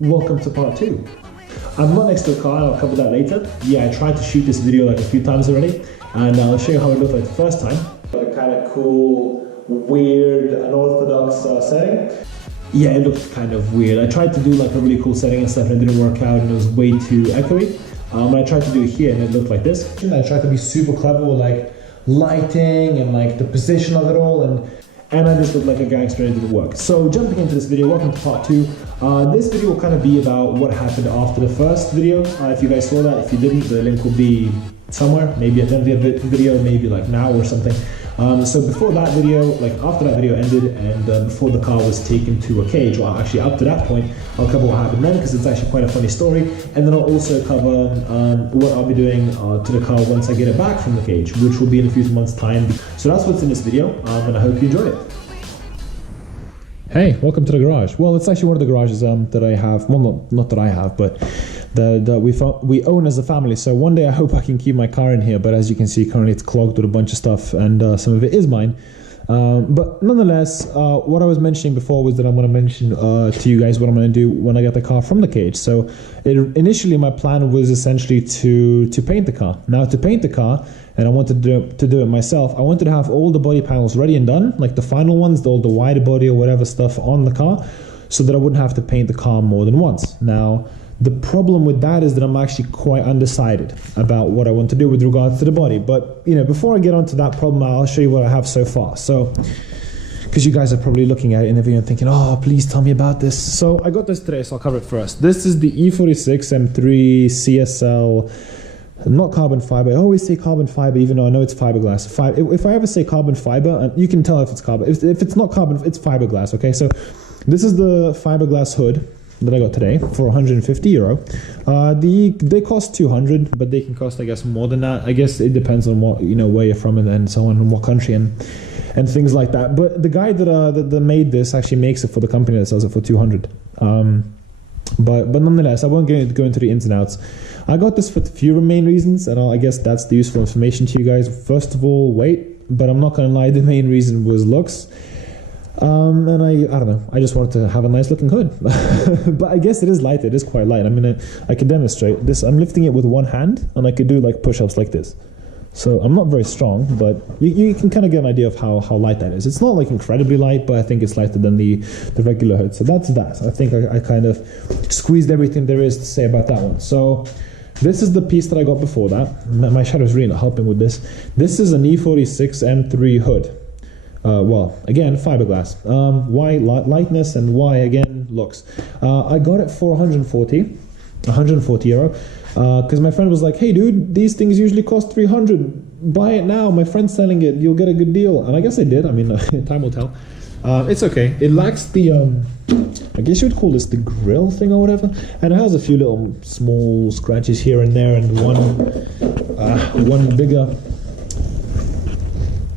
Welcome to part 2. I'm not next to a car, and I'll cover that later. Yeah, I tried to shoot this video like a few times already, and I'll show you how it looked like the first time. Got a kind of cool, weird, unorthodox setting. Yeah, it looked kind of weird. I tried to do like a really cool setting and stuff, and it didn't work out, and it was way too echoey. I tried to do it here, and it looked like this. I tried to be super clever with like lighting and like the position of it all, and I just looked like a gangster and it didn't work. So jumping into this video, welcome to part 2. This video will kind of be about what happened after the first video. If you guys saw that, if you didn't, the link will be somewhere, maybe at the end of the video, maybe like now or something. So before that video, like after that video ended and before the car was taken to a cage, well actually up to that point, I'll cover what happened then because it's actually quite a funny story. And then I'll also cover what I'll be doing to the car once I get it back from the cage, which will be in a few months' time. So that's what's in this video, and I hope you enjoy it. Hey, welcome to the garage. Well, it's actually one of the garages that I have, well not that I have, but that we own as a family. So one day I hope I can keep my car in here, but as you can see currently it's clogged with a bunch of stuff, and some of it is mine. But nonetheless, what I was mentioning before was that I'm going to mention to you guys what I'm going to do when I get the car from the cage. So initially my plan was essentially to paint the car. Now to paint the car, and I wanted to do it myself, I wanted to have all the body panels ready and done, like the final ones, all the wide body or whatever stuff on the car, so that I wouldn't have to paint the car more than once. Now the problem with that is that I'm actually quite undecided about what I want to do with regards to the body. But, you know, before I get onto that problem, I'll show you what I have so far. So, because you guys are probably looking at it in the video and thinking, oh, please tell me about this. So I got this today, so I'll cover it first. This is the E46 M3 CSL, not carbon fiber. I always say carbon fiber, even though I know it's fiberglass. If I ever say carbon fiber, and you can tell if it's carbon. If it's not carbon, it's fiberglass, okay? So this is the fiberglass hood that I got today for 150 euro. They cost 200, but they can cost, I guess, more than that. I guess it depends on what, you know, where you're from and so on, and what country and things like that. But the guy that made this actually makes it for the company that sells it for 200. But nonetheless, I won't go into the ins and outs. I got this for a few main reasons, and I guess that's the useful information to you guys. First of all, weight, but I'm not gonna lie, the main reason was looks. And I don't know, I just wanted to have a nice looking hood. But I guess it is light, it is quite light. I mean, I can demonstrate this. I'm lifting it with one hand, and I could do like push-ups like this. So I'm not very strong, but you can kind of get an idea of how light that is. It's not like incredibly light, but I think it's lighter than the regular hood. So that's that. I think I kind of squeezed everything there is to say about that one. So this is the piece that I got before that. My shadow's really not helping with this. This is an E46 M3 hood. Well, again, fiberglass. Why lightness and why, again, looks. I got it for 140 euro, because my friend was like, hey dude, these things usually cost 300. Buy it now, my friend's selling it, you'll get a good deal. And I guess I did. I mean, time will tell. It's okay. It lacks the, I guess you would call this the grill thing or whatever. And it has a few little small scratches here and there, and one bigger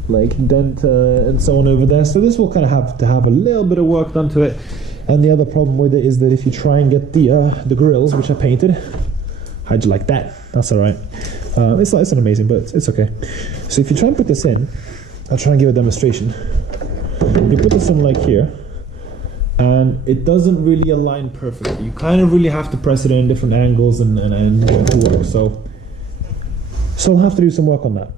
like dent and so on over there. So this will kind of have to have a little bit of work done to it. And the other problem with it is that if you try and get the grills, which are painted, how'd you like that? That's all right. It's not amazing, but it's okay. So if you try and put this in, I'll try and give a demonstration. You put this in like here, and it doesn't really align perfectly. You kind of really have to press it in different angles and get it to work. So I'll have to do some work on that.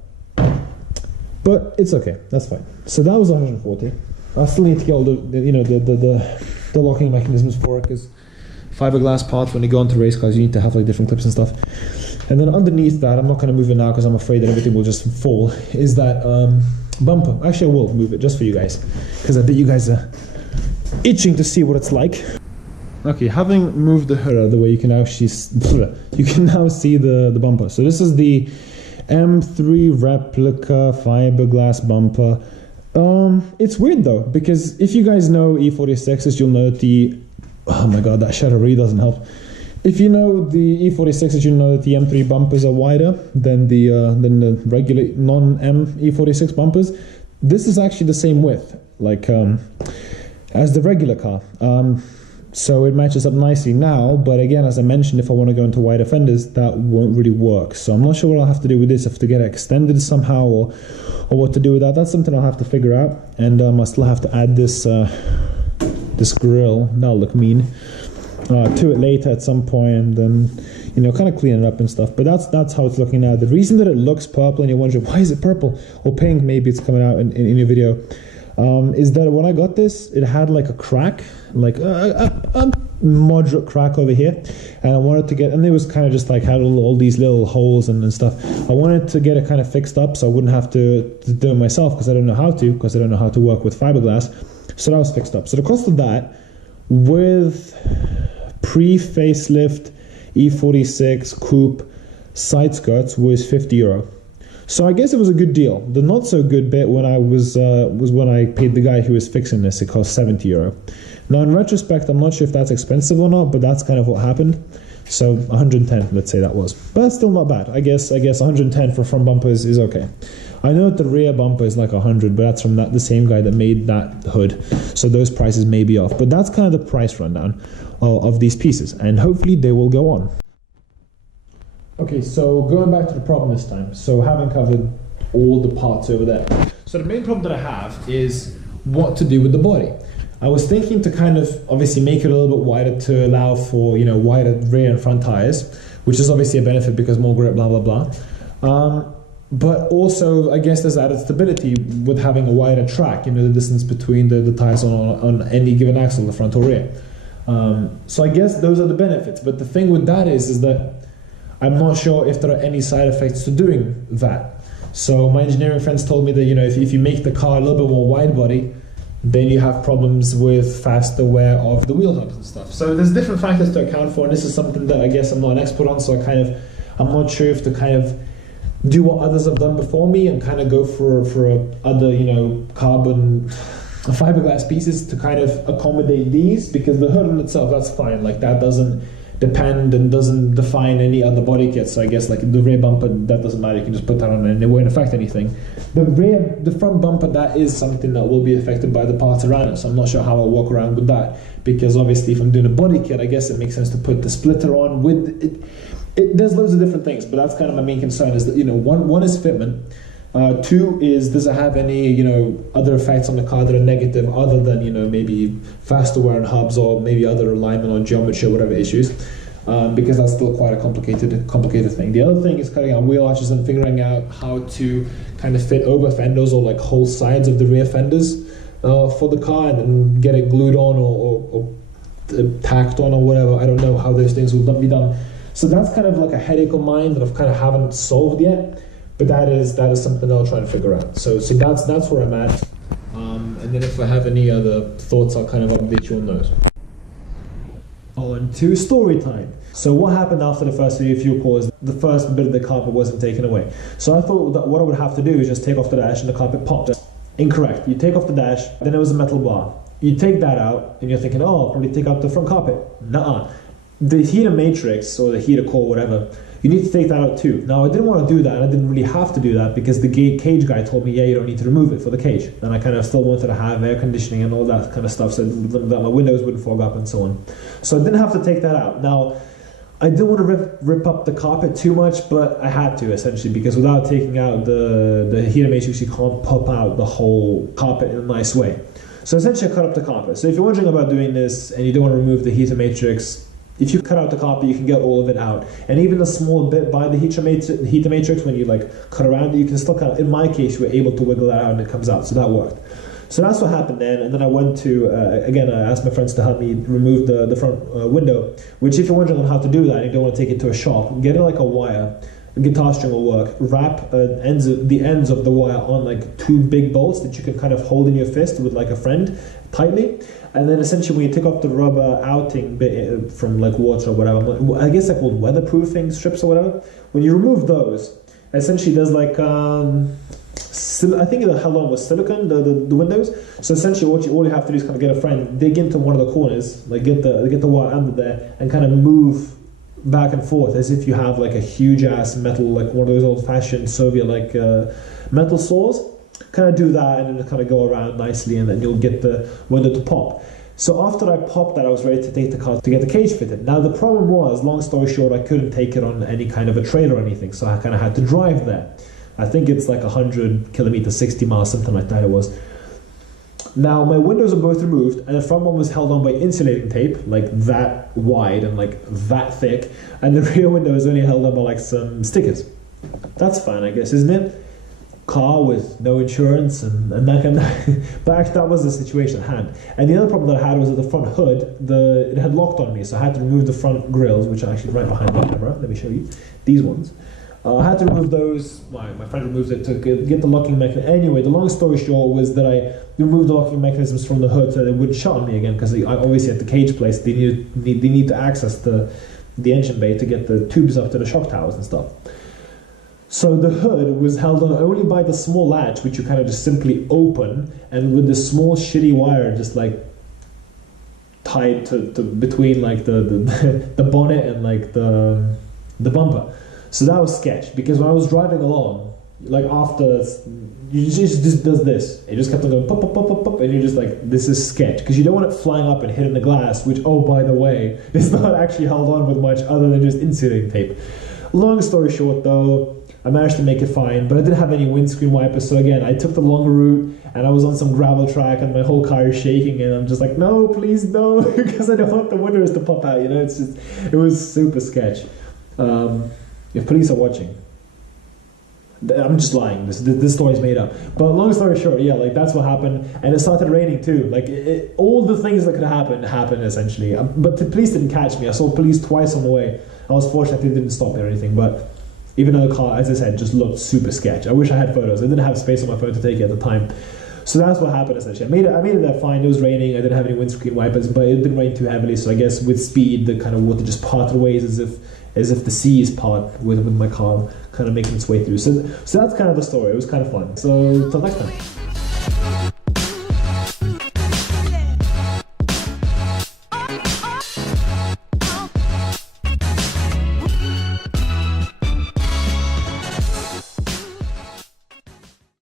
But it's okay, that's fine. So that was 140. I still need to get all the locking mechanisms for it, because fiberglass parts, when you go into race cars, you need to have like different clips and stuff. And then underneath that, I'm not going to move it now because I'm afraid that everything will just fall, is that bumper. Actually, I will move it just for you guys, because I bet you guys are itching to see what it's like. Okay, having moved the hood out of the way, you can now see the bumper. So this is the M3 replica fiberglass bumper. It's weird though, because if you guys know E46s, you'll know that oh my god, that shadow really doesn't help. If you know the E46s, you'll know that the M3 bumpers are wider than the regular non-M E46 bumpers. This is actually the same width, like as the regular car. So it matches up nicely now, but again, as I mentioned, if I want to go into wider fenders, that won't really work. So I'm not sure what I'll have to do with this, if to get it extended somehow or what to do with that. That's something I'll have to figure out. And I still have to add this this grill. That'll look mean. to it later at some point, and then, you know, kind of clean it up and stuff. But that's how it's looking now. The reason that it looks purple, and you're wondering why is it purple or pink, maybe it's coming out in your video, is that when I got this, it had like a crack, like a moderate crack over here, and I wanted to get, and it was kind of just like had all these little holes and stuff. I wanted to get it kind of fixed up so I wouldn't have to do it myself, because I don't know how to work with fiberglass. So that was fixed up. So the cost of that, with pre-facelift E46 coupe side skirts, was €50. So I guess it was a good deal. The not so good bit when I was when I paid the guy who was fixing this. It cost €70. Now in retrospect, I'm not sure if that's expensive or not, but that's kind of what happened. So 110, let's say that was, but that's still not bad. I guess 110 for front bumpers is okay. I know that the rear bumper is like 100, but that's from the same guy that made that hood. So those prices may be off, but that's kind of the price rundown of these pieces, and hopefully they will go on. Okay, so going back to the problem this time. So having covered all the parts over there. So the main problem that I have is what to do with the body. I was thinking to kind of obviously make it a little bit wider to allow for, you know, wider rear and front tires, which is obviously a benefit because more grip, blah, blah, blah. But also, I guess there's added stability with having a wider track, you know, the distance between the tires on any given axle, the front or rear. So I guess those are the benefits. But the thing with that is that I'm not sure if there are any side effects to doing that. So my engineering friends told me that, you know, if you make the car a little bit more wide body, then you have problems with faster wear of the wheel hubs and stuff. So there's different factors to account for, and this is something that I guess I'm not an expert on, so I'm not sure if to kind of do what others have done before me and kind of go for other, you know, carbon fiberglass pieces to kind of accommodate these, because the hood in itself, that's fine. Like that doesn't depend and doesn't define any other body kit. So I guess like the rear bumper, that doesn't matter. You can just put that on and it won't affect anything. The front bumper, that is something that will be affected by the parts around it. So I'm not sure how I'll walk around with that, because obviously if I'm doing a body kit, I guess it makes sense to put the splitter on with it. There's loads of different things, but that's kind of my main concern, is that, you know, one is fitment. Two is, does it have any, you know, other effects on the car that are negative, other than, you know, maybe faster wear on hubs or maybe other alignment or geometry or whatever issues, because that's still quite a complicated thing. The other thing is cutting out wheel arches and figuring out how to kind of fit over fenders or like whole sides of the rear fenders for the car, and then get it glued on or tacked on or whatever. I don't know how those things will be done. So that's kind of like a headache of mine that I've kind of haven't solved yet. But that is something I'll try to figure out. So that's where I'm at. And then if I have any other thoughts, I'll kind of update you on those. On to story time. So what happened after the first fuel core is the first bit of the carpet wasn't taken away. So I thought that what I would have to do is just take off the dash and the carpet popped. Incorrect. You take off the dash, then it was a metal bar. You take that out and you're thinking, oh, I'll probably take out the front carpet. Nuh-uh. The heater matrix or the heater core, whatever, you need to take that out too. Now I didn't want to do that, and I didn't really have to do that because the cage guy told me, yeah, you don't need to remove it for the cage. And I kind of still wanted to have air conditioning and all that kind of stuff so that my windows wouldn't fog up and so on. So I didn't have to take that out. Now, I didn't want to rip up the carpet too much, but I had to, essentially, because without taking out the heater matrix, you can't pop out the whole carpet in a nice way. So essentially I cut up the carpet. So if you're wondering about doing this and you don't want to remove the heater matrix, if you cut out the carpet, you can get all of it out. And even the small bit by the heater matrix, when you like cut around it, you can still cut out. In my case, you were able to wiggle that out and it comes out, so that worked. So that's what happened then. And then I went to, again, I asked my friends to help me remove the front window, which if you're wondering on how to do that and you don't want to take it to a shop, get it like a wire. A guitar string will work. Wrap the ends of the wire on like two big bolts that you can kind of hold in your fist with like a friend tightly. And then essentially when you take off the rubber outing bit from like water or whatever, I guess they're called weatherproofing strips or whatever. When you remove those, essentially there's like, I think the hello was silicone, the windows. So essentially all you have to do is kind of get a friend, dig into one of the corners, like get the wire under there and kind of move back and forth as if you have like a huge ass metal, like one of those old fashioned Soviet like metal saws. Kind of do that and then kind of go around nicely, and then you'll get the window to pop. So after I popped that, I was ready to take the car to get the cage fitted. Now the problem was, long story short, I couldn't take it on any kind of a trailer or anything, so I kind of had to drive there. I think it's like 100 kilometers, 60 miles, something like that it was. Now my windows are both removed, and the front one was held on by insulating tape, like that wide and like that thick, and the rear window is only held on by like some stickers. That's fine, I guess, isn't it? Car with no insurance and that kind of but actually that was the situation at hand. And the other problem that I had was that the front hood, it had locked on me, so I had to remove the front grills, which are actually right behind the camera. Let me show you these ones. I had to remove those. My friend removed it to get the locking mechanism. Anyway, the long story short was that I removed the locking mechanisms from the hood so they wouldn't shut on me again, because I obviously at the cage place they need to access the engine bay to get the tubes up to the shock towers and stuff. So the hood was held on only by the small latch, which you kind of just simply open, and with this small shitty wire just like tied to between like the bonnet and like the bumper. So that was sketch, because when I was driving along, like after you just does this, it just kept on going pop pop pop pop pop, and you're just like, this is sketch, because you don't want it flying up and hitting the glass, which, oh by the way, is not actually held on with much other than just insulating tape. Long story short though, I managed to make it fine, but I didn't have any windscreen wipers, so again, I took the longer route, and I was on some gravel track, and my whole car is shaking, and I'm just like, no, please no, because I don't want the windows to pop out, you know, it was super sketch. If police are watching, I'm just lying, this story's made up. But long story short, yeah, like that's what happened, and it started raining too, like all the things that could happen happened essentially, but the police didn't catch me. I saw police twice on the way. I was fortunate they didn't stop me or anything, but even though the car, as I said, just looked super sketch. I wish I had photos. I didn't have space on my phone to take it at the time. So that's what happened essentially. I made it there fine. It was raining. I didn't have any windscreen wipers, but it didn't rain too heavily. So I guess with speed, the kind of water just parted ways as if the sea is part with my car kind of making its way through. So that's kind of the story. It was kind of fun. So till next time.